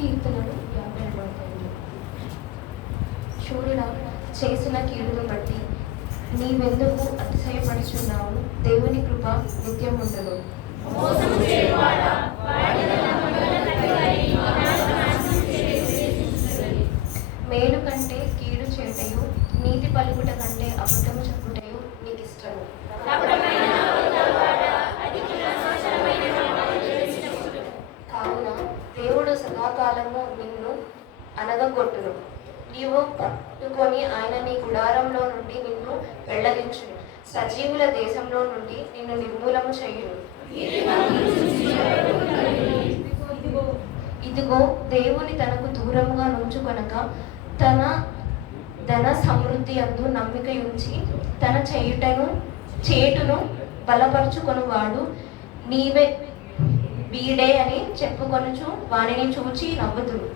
కీర్తనలు 52. శూరుడా, చేసిన కీడును బట్టి నీవెందుకు అతిశయపడుచున్నావు? దేవుని కృప నిత్యం ఉండదు. మేలు కంటే కీడు చేటయు, నీతి పలుకుట కంటే అబద్ధము చెప్పుటయు నీకు ఇష్టము. కావున దేవుడు సదాకాలము నిన్ను అనగగొట్టును. నీవు పట్టుకొని ఆయన నీ గుడారంలో నుండి నిన్ను వెళ్ళగించును. సజీవుల దేశంలో నుండి నిన్ను నిర్మూలము చేయును. ఇదిగో, దేవుని తనకు దూరముగా నుంచుకొనక తన ధన సమృద్ధి అందు నమ్మిక ఉంచి తన చేటును బలపరుచుకొనువాడు నీవే వీడే అని చెప్పుకొనుచు వానిని చూచి నవ్వుదురు.